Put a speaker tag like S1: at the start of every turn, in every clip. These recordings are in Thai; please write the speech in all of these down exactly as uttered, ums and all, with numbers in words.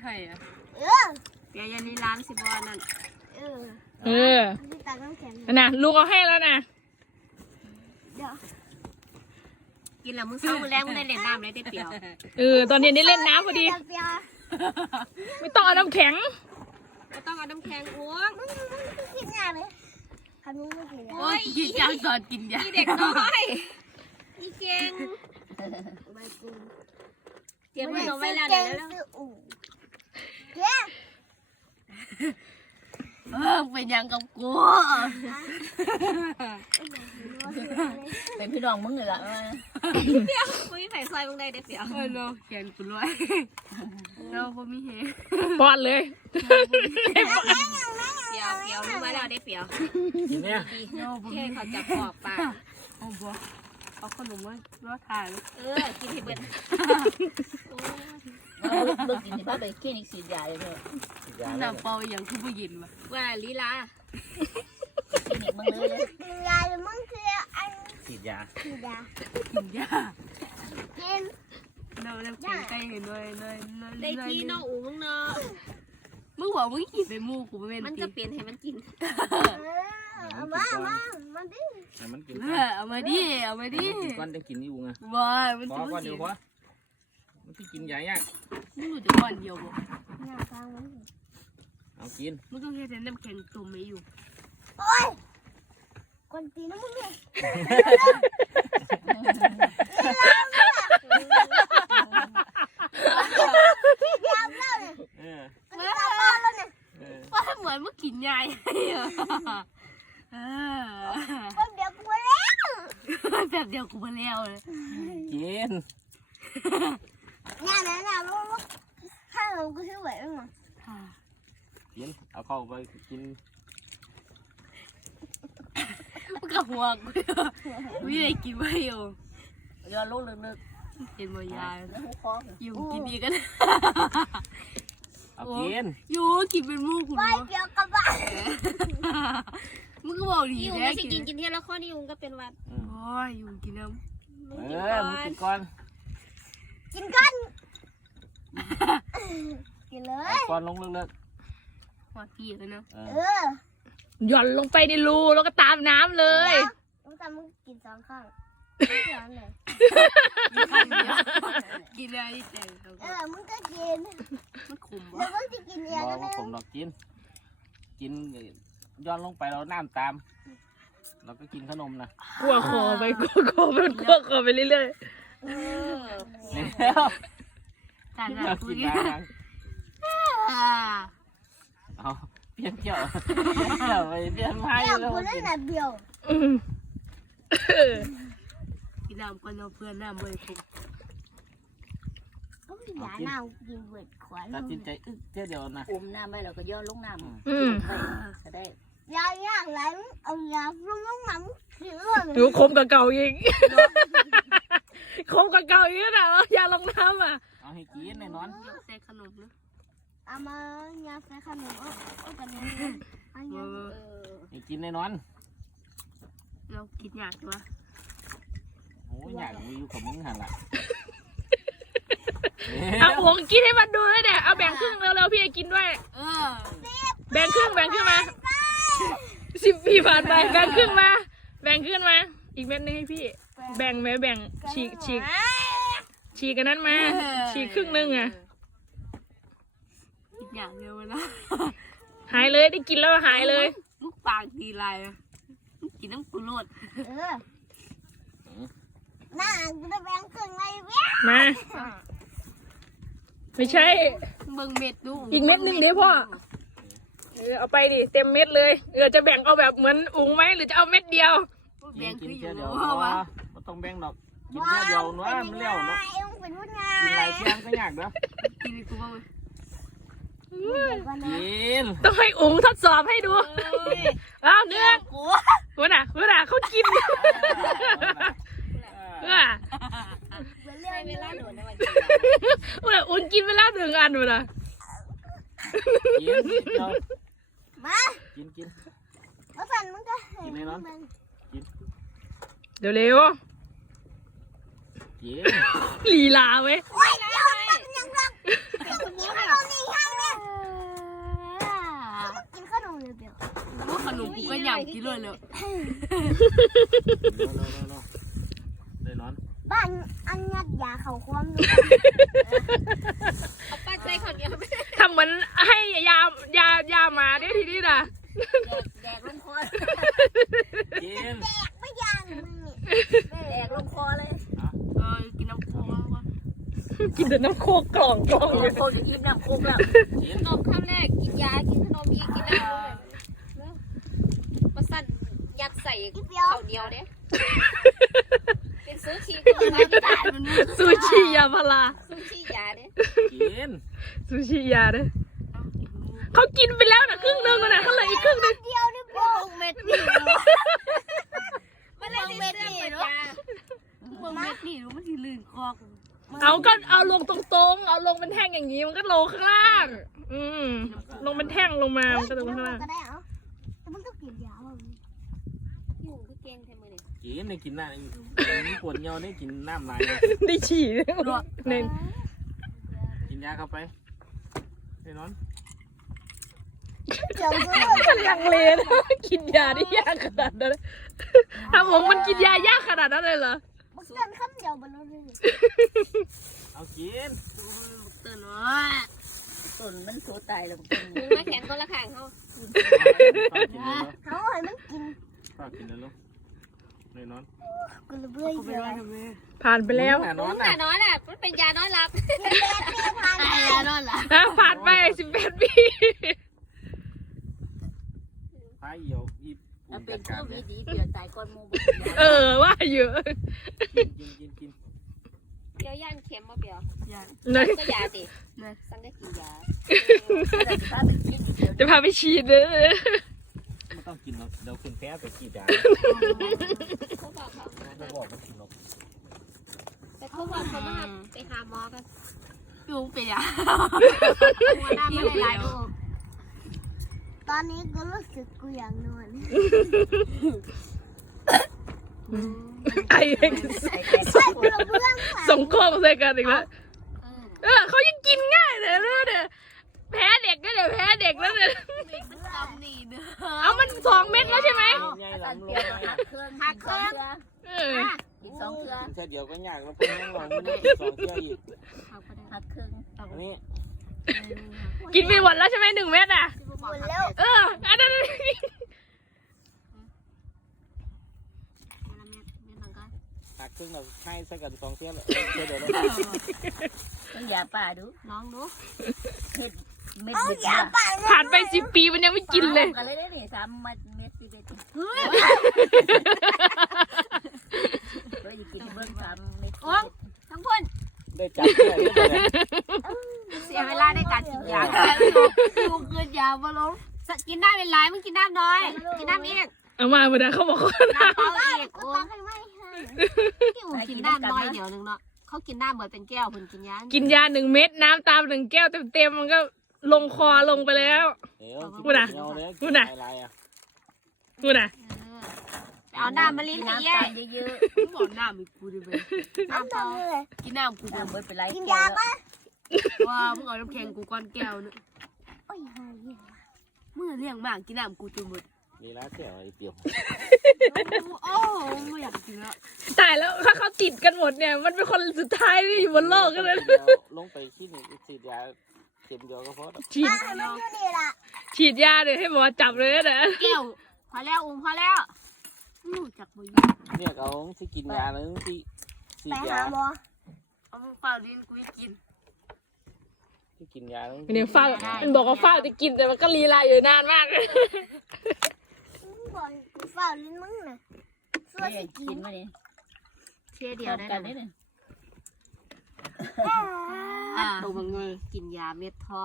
S1: ให้อ่ะ
S2: เออ
S1: เปียยันลีล้านสิบวันนั่น
S2: เออ
S3: เออ
S2: ตักน้ำแข็ง
S3: น่ะลุงเอาให้แล้วนะ
S2: เดี๋ยว
S1: กินแล้วมึงเศร้ามึงแรงมึงได้เล่นน้ำเลยได้เปรียว
S3: เออตอนเย็นได้เล่นน้ำพอดีไม่ต้องเอาน้ำแข็ง
S1: ไม่ต้องเอาน้ำแข็งอ้วก
S2: มึงมึงกินยาเลยทำมึงไม่กินยา
S1: โอ้ยกินยาสอนกินยาเด็กน้อยอีเก่ง
S2: ไม่กิน
S1: เจ็บมือไว้แล้วเดี๋ยวแล้ว
S2: เจ๊
S1: เออเป็นยังกับกู
S4: เป็นพี่น้องมึงเลยล่ะ
S1: เปียวกูมีไผ่ซอยมึงได้ได้เปียวเออโนเขียนกูรวยเราพอมีเฮ
S3: ปอดเลย
S1: เปียวเปียวรู้ไหมเราได้เปียว
S3: เนี่ย
S1: แค่เขาจับปอกปากโอ้โหเอาขนมมารอทานเออกินให้เบิด
S4: เบิกกินที่บ้านไปคลินิกฉีดยาเลยเนี่ย
S1: น้ำเปล่าอย่างคือผู้หญิงวะว่าลีลา
S4: คลินิกมึงเลย
S2: ยาหรือมึงคืออัน
S4: ฉีดยา
S2: ฉีดยา
S1: กินยา
S2: กิน
S1: เราเริ่มกินใกล้เห็นเลยเลยได้ที่นอกอูมึงเนาะมึงบอกมึงกินไปมูกูไม่เป็นมันจะเปลี่ยนให้มันกิน
S2: เอามาเอามามาดิ
S4: ให้มันกิน
S1: เอามาดิเอามาดิ
S4: ก้อนจะกินนี่อูไง
S1: ว้ามัน
S4: จะก้อนเดียววะมันที่กินใหญ่ยัง
S1: มึงอยู่จะก้อนเดียวบ่
S4: เอากิน
S1: มึงต้องเฮ็ดน้ำแข็งตุ่มไม่อยู่
S2: โอ้ยก้อนตีนมึงเนี่ย
S1: ว่าเหมือนมึงกินใหญ่
S2: คนเดียวกูแล้ว
S1: แบบเดียวกูมาแล้วเลย
S4: กิน
S2: เนี่ยนะเนี่ยลูกข้าวกูซื้อไว้มั้ง
S4: กินเอาเข้าไปกิน
S1: มึงกับหัวกูไม่ได้กินไม่อยู่
S4: ยอดลูกลึก
S1: ๆกินบ่ยายอยู่กินดีกัน
S4: เอากิน
S1: อยู่กินเป็นมูกู
S2: ไปเกี่ยวกับบ้าน
S1: มึงก็บอกดีอยู่ไม่ใช่กินกินเทียละข้อนี่ยุงก็เป็นวัดโอ้ยยุงกินน้
S4: ำเออมึงกินก่อน
S2: กินกันกินเลย
S4: ก่อนลงลึก
S1: ๆหัวปีเลยเนาะ
S2: เออ
S3: หย่อนลงไปในรูแล้วก็ตามน้ำเลย
S2: มึงทำมึงกินสองข้างเลย
S1: กินอะไรแต่
S2: เออมึงก็กิน
S1: มันขม
S2: แล้วมึงจะกินเอง
S4: นะขมดอกกินกินย้อนลงไปเราน้ำตามเราก็กินขนมนะ
S3: กลัวคอไปกลัวคอไปกลัวคอไปเรื่อย
S1: ๆเออ
S4: แล้ว
S1: การ
S4: เรากินอะไรเอาเปลี่ยนเกี่ยวเกี่ยวไปเปลี่ยนไม้
S2: แล้วกูเล่นแบบเดียว
S1: กินน้ำก่อนเราเพื่อนน้ำเว้ยผม
S2: อย่าน้ำกินเวทขวาน
S4: ตัดสินใจอึ๊กเท่าเดียวนะอุ้มน้ำไปเราก็ย้อนลงน้ำ
S3: อืม
S4: จะได้
S2: ยายากไรเอายาลงลงน้ำกินเลย
S3: ดูคมกับเก่าอีกคมกับเก่าอีกนะยาลงน้ำอ่ะ
S4: เอาให้กินแน่นอน
S1: ใส่ขนมนะ
S2: เอามายาใส่ขนมเอาเอากันเลยอันนี้
S4: ให้กินแน่นอน
S1: เรากินยากวะ
S4: โอ้ยอยากอยู่กับมึงหันละ
S3: เอาหวงกินให้มันดูเลยเนี่ยเอาแบ่งครึ่งเร็วๆพี่จะกินด้วยแบ่งครึ่งแบ่งครึ่งมาสิบปีผ่านไปแบ่งครึ่งมาแบ่งครึ่งมาอีกเม็ดนึงให้พี่แบ่งไหมแบ่งฉีกฉีกฉีกกันนั้นมาฉีกครึ่งนึงอ่ะ
S1: กินอย่างเดียวนะ
S3: หายเลยได้กินแล้วหายเลย
S1: มุกปากดีไรกินน้ำกุโรด
S2: น่าจะแบ่งครึ่งเลยเว้ย
S3: มาไม่ใช่
S1: เบิ่งเม็ดดู
S3: อีกเม็ดนึงเดี๋ยวพ่อเออเอาไปดิเต็มเม็ดเลยเออจะแบ่งเอาแบบเหมือนอุ๋งไหมหรือจะเอาเม็ดเดียว
S4: แบ่งคืออยู่วะไม่ต้องแบ่งหรอกกินแค่เดียวน้อยมันเลี้ยวเนาะกินหลายเที่ยงก็ยากเด้อ
S1: กินกูบ้าง
S4: กิน
S3: ต้องให้อุ๋งทดสอบให้ดูอ้าวเนื้อกูน่ะกูน่ะเขากินเออ
S1: เวลาหนูนะ
S3: วันอุ่นกินไปแล้วหนึ่งอันหนูนะ
S4: กิน
S2: มา
S4: กินกิน
S2: เอาสั่นมึงก็
S4: กินให้น้องกิน
S3: เดี๋ยวเร็ว
S4: กิน
S3: ลีลาเว้ย
S2: โอ้ยเดี๋ยวมันยังรักนี่ห้างเนี่ยกินขนมเลยเปล่า
S1: ว่าขนมกูก็อยากกินเลยเลย
S4: ได้นอน
S2: บ้านอันยัดยาเขาความดู
S1: เอาป้าใจเขาเนี้ย
S3: ทำเหมือนให้ยายายามาได้ทีนี้นะ
S1: แดกลงคอ
S4: กิน
S2: แดกไม่ยังมึงนี่
S1: แดกลงคอเลยเออกินน้ำโค้ก
S3: กินแต่น้ำโคกกล่องกล่องเลย
S1: โค้กจะกินน้ำโค้กแล้ว
S4: กิน
S1: ขนมคำแรกกินยากินขนมอีกกินน้ำมาสั่นยัดใส่ข้าวเหนียวเด้เป็นซูชิก็มาไม่ได้มัน
S3: ซูชิยาพารา
S1: ซูชิยาเด้
S4: กิน
S3: ซูชิยาเด้อเขากินไปแล้วนะครึ่งนึงนะเขาเหลืออีกครึ่งนึง
S2: เดียวนี่เปล่า
S1: เม็ดนี่มันเลยเม็ดนี่เนาะมันเม็ดนี่รู้มันทีลื่นคอ
S3: เอาก็เอาลงตรงๆเอาลงเป็นแท่งอย่างนี้มันก็ลงข้างล่างอืมลงเป็นแท่งลงมามันก็ลงข้างล่าง
S2: ก็ได้เหรอแต่มึงต้องกินยาบ้าง
S1: อยู่คือเก่งแท้มือเนี่ย
S4: กินในกินน้ำปวดเงาเนี่ยกินน้ำลาย
S3: ได้ฉี่เลยเน้น
S4: กินยาเข้าไปได้นอน
S2: เดี๋ยวมึง
S3: กำลังเลนกินยาได้ยากขนาดนั้นถ้าผมมันกินยายากขนาดนั้นเลยเหรอ
S2: มึงเกินคำเดียวบนรถเลย
S4: เอากิน
S1: ตื่นว่า
S5: ต้นมันโซตายแล้ว
S1: มึงมาแขนคนละข้างเขา
S2: เขาให้มันกิน
S4: ฝากกินนะลูกได้นอน
S2: กูเลยเบื่ออยู่เลย
S3: ผ่านไปแล้ว
S4: น
S1: มึ
S4: อน
S1: ง
S4: น่ะ
S1: น่ะนอนอ่ะมันเป็นยานอนหลับ
S2: ผ่านไป
S1: ยานอนหลับ
S3: นะผ่านไปสิบแปดปี
S4: พายเหี่ยวอี
S5: ถ้า
S4: ปุ่น
S5: เป็
S4: จั
S5: น
S4: ด
S5: โค
S4: การ
S5: วิ
S4: เนี่ย
S5: ดดีเดือดตายก้อนมู
S3: เออว่าเยอะ
S4: กินกินกินกิน
S1: เดี๋ยวย่านเข็มมาเปล่า
S3: เลย
S1: ก็ยาดิสั่งได้กินยา
S3: จะพาไปฉีดเลย
S4: ไม่ต้องกินหรอกเดี๋ยวคุณแพ้ไปกินยา
S1: เขาบอกเขา
S4: ไม่บอกไม่กินหรอก
S1: แต่เขาบอกเขามาไปหาหมอกันยุงเป็นยาหัวหน้าไม่ได้หลายลูก
S2: ตอนนี้กูรู้สึกกูอยากนอน
S3: ไอ้
S2: ใช่กูระเบื้องค่ะ
S3: ส่งข้อมาใส่กันอีกแล้วเออเขายังกินง่ายเลยเนี่ยเนี่ยแพ้เด็กก็เดี๋ยวแพ้เด็กแล้วเนี่ย
S1: มันจำนี่เด้อ
S3: เอามันสองเม็ดแล้วใช่ไหม
S4: ใหญ่หลังลง
S5: หักเครื่องหักเครื่อง
S3: เออ
S5: อีกสองเครื่อง
S4: กินแค่เดียวก็ยากแล้วเพื่อนเราไม่ได้กินสองเที่ยวอีก
S5: หักเครื่อง
S4: อันนี้
S3: กินไปหมดแล้วใช่ไหมหนึ่งเม็ดอ่ะ
S2: หมดแล้ว
S3: เอออันนั้น
S4: หักครึ่งเราให้ใส่กันสองเที่ยวเลยเที่ยวเดียวเลย
S5: ต้องอย่าป่าดู
S1: ลองดู
S5: เม็ดเม็ด
S2: เอา
S5: เม็ด
S2: อย่าไปนะ
S3: ผ่านไปสิบปีมันยังไม่กินเลย
S5: กันเลยนี่สามเม็ดเม็ดสิบเอ็ดเราจะกินเบิ้งสามเม็ด
S1: ทั้งคน
S4: ได้จับเที่ยวได้เลย
S1: เสียเวลาในการกินยายุงกินยาบอลงกินน้ำเป็นไรมึงกินน้ำน้อยกินน้ำอีก
S3: เอามาเมื่อเขาบอกว่า
S1: น้ำเปล่าอีก
S2: กู
S1: โอ้
S2: ตักให้ไม่ให้
S1: กินกินน้ำน้อยเดี๋ยวนึงเนาะเขากินน้ำเหมือนเป็นแก้วคนกินยา
S3: กินยาหนึ่งเม็ดน้ำตามหนึ่งแก้วเต็มๆมันก็ลงคอลงไปแล้ว พูดนะพูดนะ
S4: อะไรอ่ะ
S3: พูดนะ
S1: เอาน้ำมาลิ้นให้
S5: น้ำ
S1: แย่
S5: ตาลเยอะ
S1: บอกน้ำมีกูดิเว้ย
S2: น้ำเปล่าเลย
S1: กินน้ำกู
S5: ๆน้ำเบิ้งเป็นไร
S2: กินยาปะ
S1: ว่ามึงเอาน้ำแข็งกูก้อนแก้วนึง
S2: โอ้ยหายเลย
S1: มึงเลี้ยงมากกินน้ำกูจนหมด
S4: มีร้านเที่ยวไอ้เปียว
S1: โอ้ไม่อยากกินแล้ว
S3: ตายแล้วถ้าเขาติดกันหมดเนี่ย มันเป็นคนสุดท้ายที่อยู่บนโลกกันเลย
S4: ลงไปที่นี่ฉีดยาเข็มเดียวก็พอ
S3: ฉีด
S2: อ่ะให้มันอยู่นี่ล่ะ
S3: ฉีดยาเลยให้หมอจับเลยนะ
S1: แก้วพอแล้วอุ้มพอแล้วรู้จักบ่อยู่
S4: เนี่ยเขาที่กินยาแล้วที่ฉี
S2: ไป
S4: ด
S2: หาย
S4: า
S2: หมอ
S1: เอามึงเปล่าลิ้นกูกิน
S4: ที่กินยาแล้ว
S3: เนี่ยเฝ้ามันบอกว่าเฝ้าจะกินแต่มันก็ลีลาอยู่นานมากเลย
S2: มึงบอกกูเฝ้าลิ้นมึงน่ะส่วนสิกิ
S5: กิ
S2: น
S5: นมาเนี่ย
S1: เชี่ยเดี
S5: เดี
S1: ย
S5: ยว ว
S1: ได้
S5: กัน
S1: ไหม
S5: นี่เนี่ย
S1: อ่าตัวมึงเงยกินยาเม็ดท้อ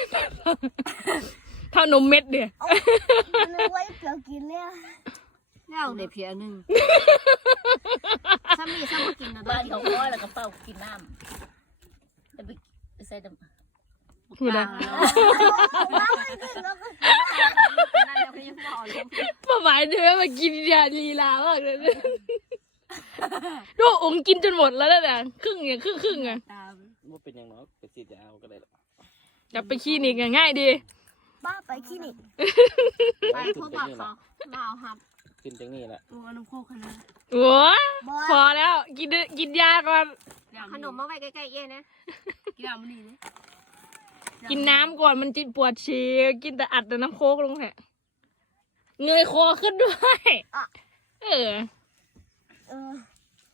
S3: เท่านมเม็ดเนี่ย
S2: นึกว่าเปล่ากินเลย
S1: แล้วในเพียหนึ่งถ้ามีถ้ามากินนะ
S5: บ้านเขาพ่อแล้วก็เป้ากินน้ำแล้วไปใส่น้ำ
S3: พูดนะ
S2: ว่าไม่กินแล้วก็
S1: นั่นเรายังบอกเลย
S3: ประมาณเธอมากินยาลีลามากเลยดูองค์กินจนหมดแล้วเนี่ยครึ่งเนี่ยครึ่งครึ่งอ่ะ
S1: ตาม
S4: ว่าเป็นอย่างน้อยไปฉีดยาเอาก็ได้หรอก
S3: จะไปคลินิกง่ายดี
S2: บ้าไปที่นี่
S1: ไปพบบอกเขาบ่าวครับ
S4: กินตรงนี้แหละ
S1: ตัวน้ำโคกขนาด
S3: โอ้ยพอแล้วกินกินยาก่อน
S1: ขนมมาไว้ใกล้ๆเย่นะกินมันดีเลย
S3: กินน้ำก่อนมันจิตปวดฉี่กินแต่อัดแต่น้ำโค้กลงแหะเงยคอขึ้นด้วยเออ
S2: เออ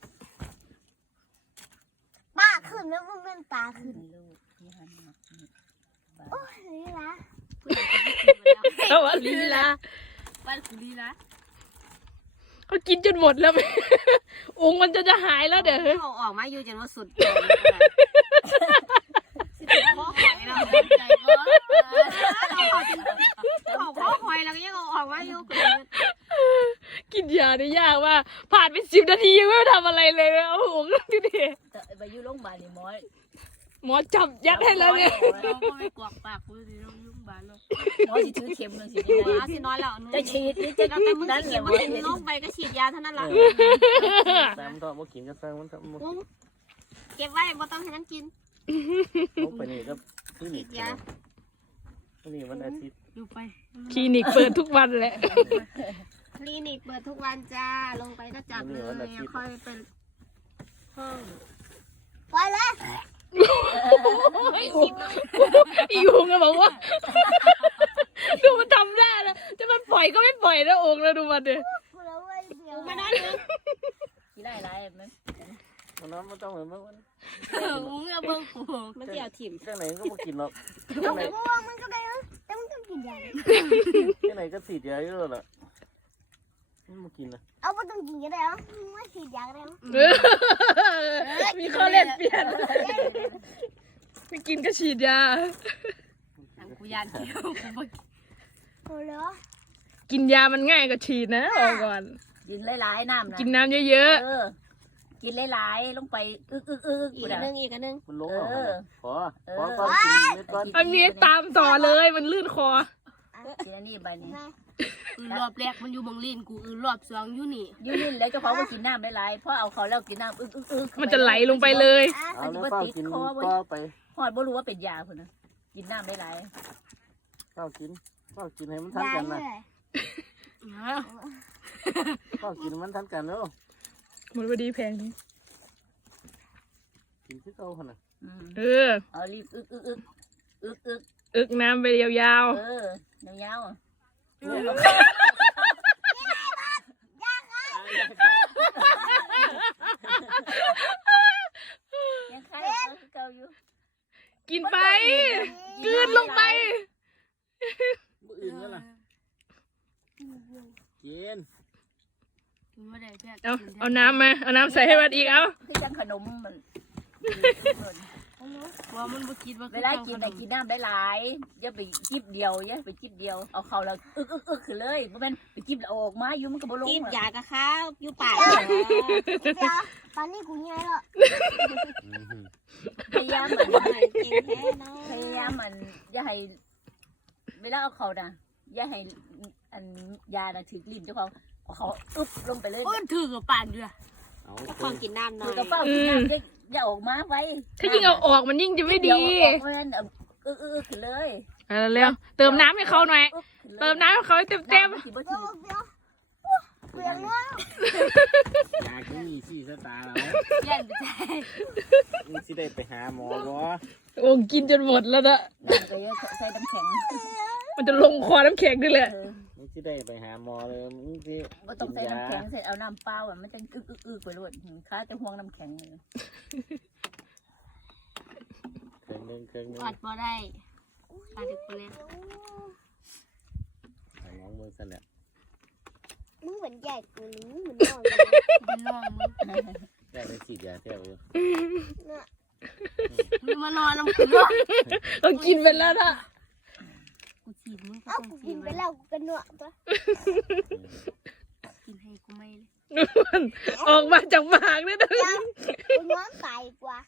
S2: ป้าขึ้นแล้วมันเป็นตาขึ้นโอ้ยนี่ละ
S3: เอาวะลีลา
S1: บ้านกูดีนะ
S3: เขากินจนหมดแล้ว องค์มันจะจะหายแล้วเด้อ
S1: เขาออกมาอยู่จนว่าสุดสิพ่อหอยเราใจก็เขาพ่อหอยแล้วก็ยังออกมาอยู่
S3: กินยาได้ยากว่าผ่านไปสิบนาทียังไม่ทำอะไรเลยนะเอาองค์ดูดิ
S5: ไปอยู่โรงพยาบาลนี่หมอ
S3: หมอจับยัดให้แล้วเนี่ย
S1: เราก็ไม่กวกปากกูสิเรายุ่งบ้านเรา
S5: หมอสิถือเข็มนึงสิยังไง
S1: สิน้อยแล้ว
S5: จะฉีดนี่จะ
S1: แต่มึง
S5: นั่น
S1: ฉี
S5: เล
S1: ด
S5: ย
S1: มึงกินลงไปก็ฉีดยาเท่านั้นละ
S4: สามทอดบ่กินก็สร้างมันทำ
S1: เก็บไว้บ่ต้องให้มันกิน
S4: ลงไปนี่ก็คลินิกนี่วันอาทิตย์
S1: อยู่ไป
S3: คลินิกเปิดทุกวันแหละ
S1: คลินิกเปิดทุกวันจ้าลงไปก็จับเลยค่อยเป็นห้อง
S2: ไปเลย
S3: อีองค์ก็บอกว่า ดูมันทำได้แล้วจะมันปล่อยก็ไม่ปล่อยนะองค์แล้วดูมันเด้อ
S2: กูแล้วเว้ยเดี๋ยว
S1: มาได้เลย
S5: กี่ไร่ไร่ไหม
S4: มันน้ำมันต้องเหมือนเมื่อวัน
S1: อุ้งเอาเบิ่งกูมันเกี่ยวถิ่ม
S4: ข้างไหนก็บ่กินหรอก
S2: เอา
S4: ข้างไหน
S2: พวกมันก็ได้นะแต่มันต้องกินยาเลย
S4: ข้างไหนก็ฉีดยาเยอะแหละมันบ่กินนะ
S2: เอาไม่ต้องกินก็ได้เหรอไม่ฉีดยาก็ได้เหรอ
S3: เออมีข้อเล่นเปลี่ยนไม่กินก็ฉีดยา
S1: กูยานเที่ยวกูบ่
S2: เอาเลยเหรอ
S3: กินยามันง่ายกว่าฉีดนะออกก่อน
S5: กินหลายๆน้ำนะ
S3: กินน้ำเยอะ
S5: เออกินหลายๆลงไปอึกอึกอึก
S1: อีกอันนึงอีกอันนึง
S4: มันลงหรอพอพอก็กินเม็ดก้อน
S3: ๆอันนี้ตามต่อเลยมันลื่นคอ
S5: กินอันนี้ใบนี้
S2: แม่
S1: อือรอบแรกมันอยู่บังลีนกูอือรอบสองอยู่นี่
S5: ยูนินแล้วเจ้าของก็กินน้ำหลายๆเพราะเอาเขาแล้วกินน้ำอึกอึกอึก
S3: มันจะไหลลงไปเลย
S2: อ่ะ
S4: เอาแล้วเฝ้ากินก็ไป
S5: หอดบ่รู้ว่าเป็นยาคนนะกินน้ำหลาย
S4: เฝ้ากินเฝ้ากินให้มันทัน
S2: ยา
S4: กัน
S2: เล
S4: นะ
S2: ย
S4: เฝ้ากินมันทันกันเนาะ
S3: หมดพอดีแพงนี้
S4: กินที่เขาขนาด
S5: ๆอืม
S3: เออ
S5: เอารีบอึกอึกอึกอึกอึก
S3: อึกน้ำไปยาว
S5: เออยาวๆอ่ะยังคายเก่าอยู่
S3: ๆ กินไปกลืนลงไป
S4: มื้ออื่นก็ล่ะกิน
S1: ไม่ได้แค่
S3: เอาเอาน้ำมา เอาน้ำใส่ให้มันอีกเอา
S5: คือจังขนมมัน
S1: ว่ามันบ่คิดว่า
S5: เวลากินแต่กินน้ำได้หลายอย่าไปจิบเดียวอย่าไปจิบเดียวเอาเขาแล้วอึกอึกอึกขึ้นเลยเพราะมันไปจิบแล้วออกมาอยู่มันก็บ่ลง
S1: กินยากะข้าวอยู่ป่า
S2: เดี๋ยวตอนนี้กูใหญ่แล้ว
S5: พยายามมัน
S1: กินแค่น้อ
S5: พยายามมันอย่าให้เวลาเอาเขานะอย่าให้อันยาน่ะถึงลิ้นเจ้าของเอาเขาอึบลงไปเลย
S1: โอ้ยถือกับป่านอยู่อะ
S4: เอา
S1: ก็ความกินน้ำหน่
S5: มื
S1: อ
S5: อย กระเป๋ากินน้ำอย่าออกมาไว้
S3: ถ้ายิ่งเอาออกมันยิ่งจะไม่ดี
S5: เพราะฉะนั้นอึกอึกขึ้นเลย
S3: เอาเร็วเติมน้ำให้เขาหน่อย เติมน้ำให้เขาให้เต็ม
S2: เดี๋ยวเดี๋ยวเปลืองเนาะ
S4: ยากินมีสี่สตาร์แล้ว
S1: แย่งไปใจ
S4: นี่สิได้ไปหาหมอบ่
S3: ๆโอ้กินจนหมดแล้วนะ
S5: น้ำก็ใส่น้ำแข็ง
S3: มันจะลงคอน้ำแข็งด้วยแหละ
S5: เออ
S4: นี่สิได้ไปหาหมอเลยมึงสิ
S5: บ่ต้องใส่น้ำแข็งใส่เอาน้ำเปล่าอ่ะมันจะอึกอึกอึกไปรวดค้าจะห่วงน้ำแข็งเลย
S4: เครื่องนึงเครื่องนึง
S1: กอดบ่ได้กอดเด็กคนเล็ก
S4: ใส่น้องมือสั่นแหละ
S2: มึงเหมือนใหญ่กูหรือมึงเหมือนน้อง
S1: เป็นน้องมึง
S4: ได้ไปฉีดยาแท้อยู่
S1: มึงมานอนลำกูเนาะ
S3: เขากินไปแล้วนะ
S1: กูฉีดมึงก็
S2: เอ้า
S1: ต้อง
S2: กู
S1: ฉี
S2: กิ
S1: ด
S2: นไป
S1: ไว้
S2: แล้วกูกันหนวกปะ
S1: กินให้กูไม่เลย
S3: ออกมาจากปากด้วยนะ
S2: กูนอนตายกว่า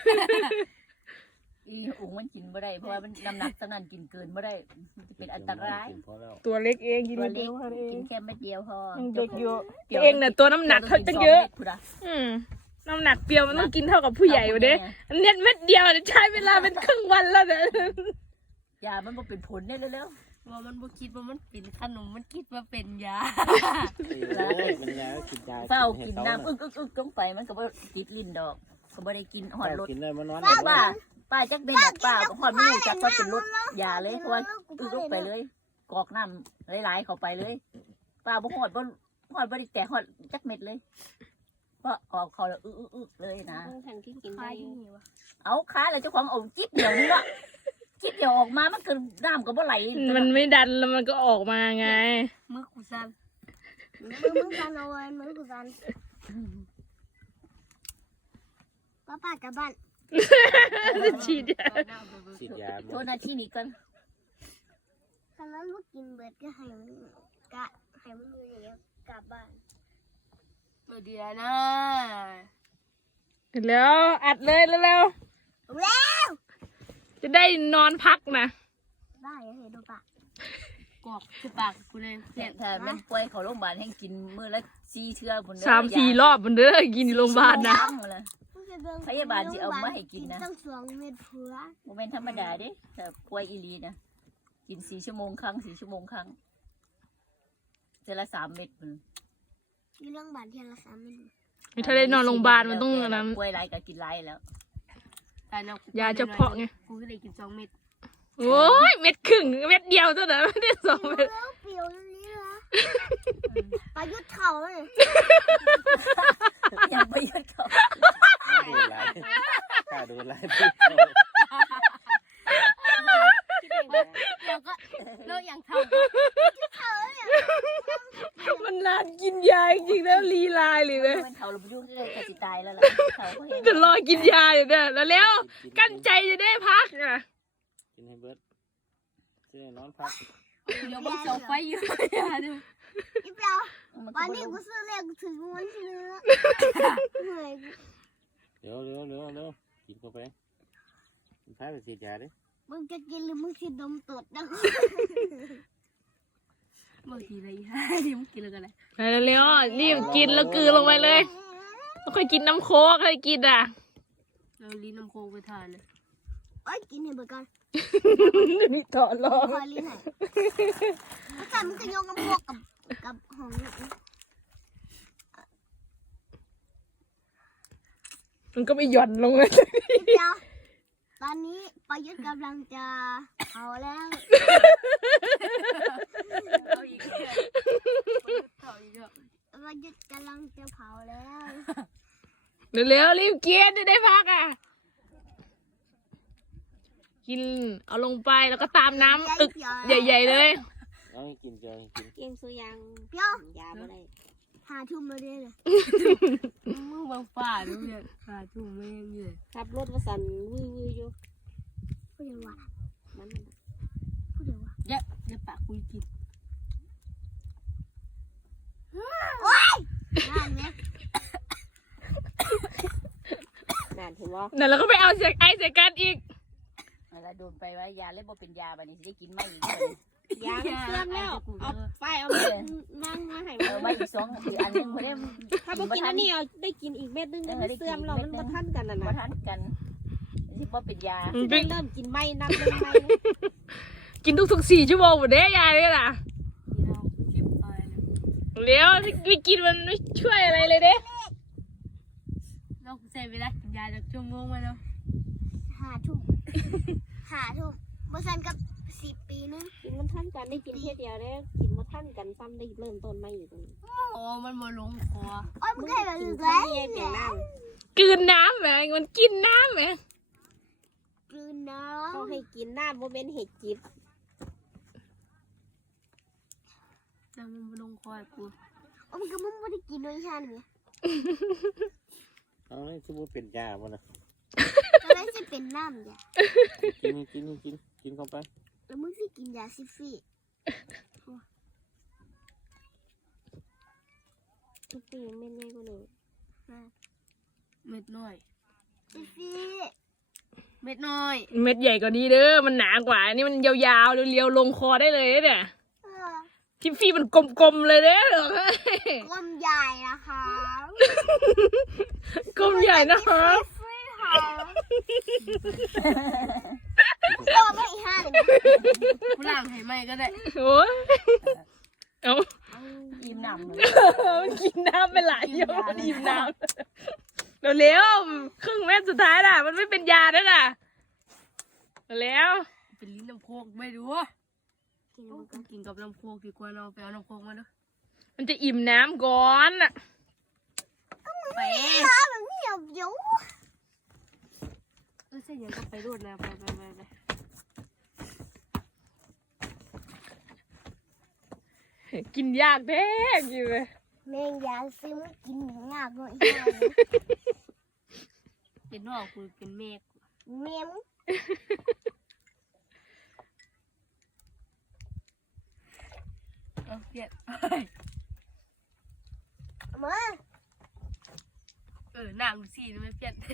S5: อีอุ๋งมันกินบ่ได้เพราะว่ามันน้ำหนักตอนนั้นกินเกินบ่ได้มันจะเป็นอันตราย
S4: พอแล้ว
S3: ตัวเล็กเองกิน
S5: ตัว
S3: เดี
S5: เล็
S3: ย
S5: ก
S3: วเอ
S5: กิ
S3: ง
S5: นแค่เม็ดเดียวพอ
S3: ยังเด็กอยู่เองเนี่ยตัวน้ำหนักเขาตั้งเยอะ อืมน้ำหนักเปรียวมันต้องกินเท่ากับผู้ใหญ่อยู่เด้อันเนี้ยเม็ดเดียวเนี่ยใช้เวลาเป็นครึ่งวันแล้วเนี่ย
S5: ยามันบ่เป็นผลได้เร็ว
S1: ว่ามันบ่คิดว่ามันเป็นขนมมันคิดว่าเป็นยา
S4: เอ้ยมันยาก็กินยา
S5: ๆเฝ้ากินน้ำอึกอึกอึกลงไปมันก็บ่ติดลิ้นดอกก็บ่ได้กินหอดรส
S4: กินเลยมันนอน
S5: ป้าป้าจักเป็นแบบป้าหอดไม่รู้จักว่าเป็นรสยาเลยเพราะว่าอึกลงไปเลยกอกน้ำหลายๆเข้าไปเลยป้าบ่หอดบ่หอดบ่ได้แต่หอดจักเม็ดเลยเพราะออกเขาแล้วอึกอึกอึกเลยนะ
S1: ทันที่กินได้อยู่
S5: เอาค้าแล้วเจ้าของเอาจิ๊บเดียวนี่วะจิ๊บเดียวออกมามันคือน้ำก็บ่ไหล
S3: มันไม่ดันแล้วมันก็ออกมาไง
S1: มือกูสั่น
S2: มือมือกันเอาไว้มือกูกันป้าป้ากลับบ้าน
S3: ฉีดยา
S4: ฉีดยา
S5: โทษนาที่นี้ก่อน
S2: ถ้านั้นลูกกินเบิดก็ให้มันกะให้มันอยู่อย่างเงี้ยกลับบ้าน
S1: มือเดียวนะ
S3: แล้วอัดเลยแล้ว
S2: แล้ว
S3: ๆจะได้นอนพักนะ
S2: ได้ยังไงดูปะ
S1: กอกคือปากกูเลย
S5: เนี่ยถ้ามันป่วยเขาโรงพยาบาลให้กินมื้อละสี่เทื่อพุ่นเด้อ
S3: สามสี่รอบมันเด้อกินอยู่โรงพยาบาลนะ
S5: พยาบาลสิเอามาให้กินนะ
S2: ต้องสองเม็ดเพื่อ
S5: บ่แม่นธรรมดาเด้ถ้าป่วยอีหลีนะกินสี่ชั่วโมงครั้งสี่ชั่วโมงครั้งเทื่อละสามเม็ดพุ่น
S2: มีเรื่องบาดเทียนละสามเม็ด
S3: ถ้าได้นอนโรงพยาบาลมันต้องอันนั้น
S5: ป่วยหลายก็กินหลายแล้ว
S1: ตายแล้ว
S3: ยาเฉพาะไง
S1: กูก็เลยกินสองเม็ด
S3: โอ้ยเม็ดครึ่งเม็ดเดียวเท่านั้นไม่ได้สองเม็ด
S2: แล้วเปรี้ยวนี่ละประยุทธ์เข่าเลย
S5: ยังบ่หยุดเขา
S4: ดูไรข้าดูไรพี่
S1: เราก็เราอย่างเท่า
S3: มันนานกินยาจริงๆแล้วลีลายเลยเว้ย
S5: มันเขาเราบ่อยู่เลยก็สิตายแล้วล่ะเขาก็เห็น
S3: จะรอกินยาอยู่เนี่ยแล้วแล้วกั้นใจจะได้พักอ่ะ
S4: กินให้เบิร์ดจะได้นอนพัก
S1: เดี๋ยวบังเสาไฟอยู่ยาดู
S2: อีเปรี้ยว
S5: มัน
S2: วัน
S5: ก็
S2: นี้
S5: บ่
S2: กู
S5: รู้
S2: ซื้อเลขถึงวันซื้อเหนื่อย
S4: เดี๋ยวเดี๋ยวเดี๋ยวเดี๋ยวกินเข้าไปกินท้ายไปฉีดยาดิ
S2: มึงจะกินหรือมึงจะดมตดนะ
S1: บางทีอะไรฮะที่มึงกินแล้วกันเลย
S3: ไปเร็วๆรีบกินแล้วกลืนลงไปเลยแล้วค่อยกินน้ำโค้กค่อยกินอ่ะ
S1: เราลิ้นน้ำโคกไปทานเลย
S2: โอ้ยกินให้เบิดก่อน
S3: ต่อรอ
S2: คอยลิ้นไหนแล้วแต่มึงจะโยงกับพวกกับกับของ
S3: มันก็ไม่หย่อนลงเลย
S2: อีเปรี้ยวตอนนี้ประยุทธ์กำลังจะเอาแล้ว
S1: เอาอีกแล้วเอาอีกแล้ว
S2: ประยุทธ์กำลังจะเผาแล้ว
S3: เร็วๆรีบกินจะได้พักอ่ะกินเอาลงไปแล้วก็ตามน้ำอึกใหญ่ๆเลย
S4: เอาให้กินเจอให้กิน
S1: เกมซื้อยาง
S2: เปรี้ยวย
S1: าบ่ได้
S2: หาทุ่มมาได้เลย
S1: มึงบางฝ่าดูเนี่ยฝ่าทุ่มไม่ยังอยู่ขับรถมาสั่นวื้อๆอยู่
S2: พูดเดี๋ยวว่า
S1: มัน
S2: พูดเดี๋ยวว่า
S1: เดี๋ยวเดี๋ยวปากกูกิน
S2: นั่นไหม
S1: นานเห็นว่า
S3: นั่นแล้วก็ไปเอาเสียไอเสียกันอีก
S5: เวลาโดนไปว่ายาเลยบ่เป็นยาบัดนี้สิได้กินไม่อีกเลย
S1: ยางเสื่อมแล้วเอาไปเอาเม็ดนั่งมาให้
S5: เออไม่อีกสองอีกอันหนึงบ่ได้
S1: ถ้าบ่กินอันนี้เอาได้กินอีกเม็ดนึงมันเสื่อมแล้วมันบ่ทันกันน่ะ
S5: บ่
S1: นะ
S5: ทันกันสิบ่เป็นยา
S3: มัน
S1: สิ
S3: เป็
S1: ได้
S3: น
S1: เริ่มกินไม่นับเริ่มไม่
S3: กินทุกๆสี่ชั่วโมงหมดเด้ยายเนี่ยล่ะ
S1: กินเอาคลิปอะไรเนี่ย
S3: เร็วไม่กินมันไม่ช่วยอะไรเลยเด้
S1: เราใช้เวลากินยาจากชั่วโมงมาแล้ว
S2: หาทุ่มหาทุ่มเมื่อสันกับสิบปีนึง
S1: กินมันทันกันได้กินเพียเดียวได้กินมาทันกันซ้ำได้เริ่มต้นไม่อยู่ตรงนี้โอ้มันมาลงคอ
S2: โอ้ยมึงให้แบบ
S1: กิน
S2: นี้
S1: ข้าว
S2: เลย
S1: เปียกน้
S3: กลืนน้ำแหมมันกินน้ำแหม
S2: กลืนน้
S1: ำเขาให้กินน้ำโมเป็นเห็ดจิบน้ำมันมาลงคอกู
S2: ำโอ้ยมึงก็มึงไม่ได้กินด้วยฉันเนี่ย
S4: เอาเลยจะบ่เป็นยาบ่นะ
S2: ก็ได้จะเป็นน้ำจ้ะ
S4: กินกินกินกินเข้าไป
S2: แล้วมึงสิกินยาซิฟี่
S1: ทุกปีเม็ดใหญ่กว่าหนึ่งเม็ดน้อย
S2: ซิฟี่
S1: เม็ดน้อย
S3: เม็ดใหญ่กว่านี้เด้อมันหนากว่านี่มันยาวๆเรียวๆลงคอได้เลยเนี่ย
S2: เออ
S3: ทิฟฟี่มันกลมๆเลยเด้อ
S2: ก้มใหญ่นะคะ
S3: กลมใหญ่นะคะ
S2: ฟิฟี่ค่ะตัวไม่อีห้าเลย
S1: กูล้างให้ไหมก็ได้
S3: โอ้ยเอา
S5: อิ่มน้ำเลย
S3: มันกินน้ำไปหลายเยอะมันอิ่มน้ำเร็วๆครึ่งเม็ดสุดท้ายน่ะ มันไม่เป็นยาด้วยน่ะแล้ว
S1: เป็นลิ้นน้ำโคกไม่รู้กินกับน้ำโคกดีกว่าเราไปเอาน้ำโคกมาดู
S3: มันจะอิ่มน้ำก่อนน่ะ
S1: ไป
S2: ตาแบบนี้เดี๋ยวเดี๋ยว
S1: เออเส้นยังก็ไปรวดนะไปไปไปไป
S3: กินยากแท้กินเลย
S2: แมงยาซื้อไม่กินงากเลย
S1: เป็นนอกกูเป็นเมฆ
S2: แมง
S1: เอาเพี้ยน
S2: มา
S1: เออหน้ากูสีนี่ไม่เพี้ยน
S2: กิน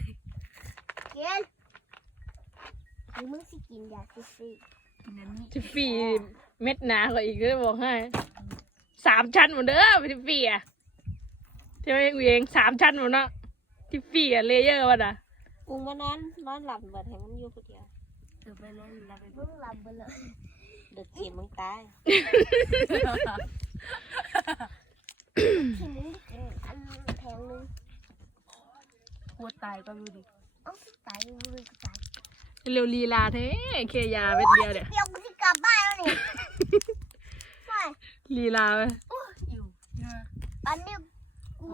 S2: หรือมึงสิกินยาซื้อ
S1: กินอันนี้
S3: ทิฟฟี่เม็ดหนากว่าอีกเลยบอกให้สามชั้นหมดเด้อทิฟฟี่อ่ะเที่ยวเองเองสามชั้นหมดเนาะทิฟฟี่อ่ะเลเยอร์วะน่ะ
S1: กูมานอนนอนหลับเบิดให้มันอยู่คนเดียวเออไปนอนหลับไป
S2: มึงหลับไปเลย
S1: เด็กกินมึงตาย
S2: ที่มึงกินอันแพงนึง
S1: กลัวตายก็รู้ดิ
S2: เอาสิตายมึงเลยก็ตาย
S3: เร็วลีลาเท่เคยาเม็ดเดียวเนี่ย
S2: เดี๋ยวกูจะกลับบ้านแล้วนี่ไม่
S3: ลีลาไป
S1: อยู่เยอะ
S2: อันนี้กู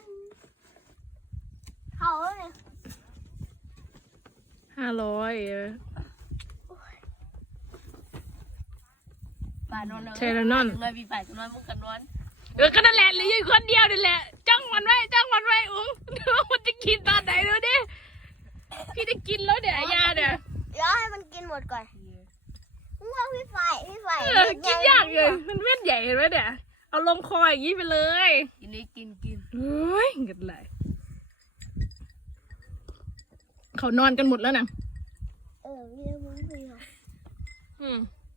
S2: เขาเลย
S3: ห้าร้อย
S1: ป่านอนเลย
S3: ใช่แล้วนอน
S1: นอนมีฝ่ายนอนมึงกันนอน
S3: เออก็นั่นแหละเหลืออยู่คนเดียวนี่แหละจ้องมันไว้จ้องมันไว้อุ้งดูว่ามันจะกินตอนไหนดูดิพี่จะกินแล้วเดี๋ยวยาเดี๋ยว
S2: เดี๋ยวให้มันกินหมดก่อนมึงว่าพี่ไฟพี่ไฟ
S3: เออกินยากเลยมันเม็ดใหญ่เห็นไหมเนี่ยเอาลงคออย่างนี้ไปเลย
S1: กินนี้กินกิน
S3: เฮ้ยเกิดอะไรเขานอนกันหมดแล้วนะ
S2: เออมีแล้วมึงคุยเหรอ
S3: อืม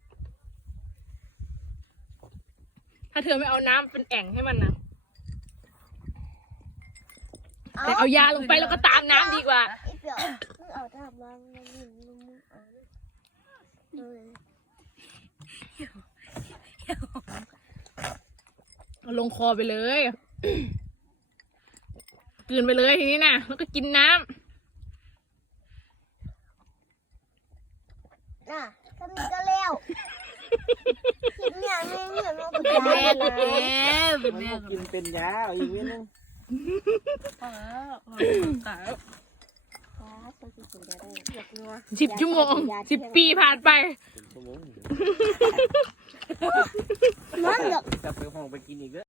S3: ถ้าเธอไม่เอาน้ำเป็นแอ่งให้มันนะแต่เอายาลงไปแล้วก็ตามน้ำดีกว่า
S2: ไอ้เปียวมึงเอาทำมามึงมึงมึงเอาเออ
S3: เอาลงคอไปเลย กลืนไปเลยทีนี้นะแล้วก็กินน้ำ
S2: น่ะทำนี้ก็แล้วคิดเนี่ยไม่เนี่ยเราไป
S1: เป็น
S2: แม่
S1: แม่
S2: นะ
S1: เป็นแม่เป็
S4: มัน น
S1: แม่
S4: บ่กินเป็นยาเอาอีกนิดนึง
S1: เออเออตาย
S3: สิบชั่วโมงสิบปีผ่านไป
S4: เป็นชั่วโมง
S2: มันแบบ
S4: จะไปห้องไปกินอีกเด้อ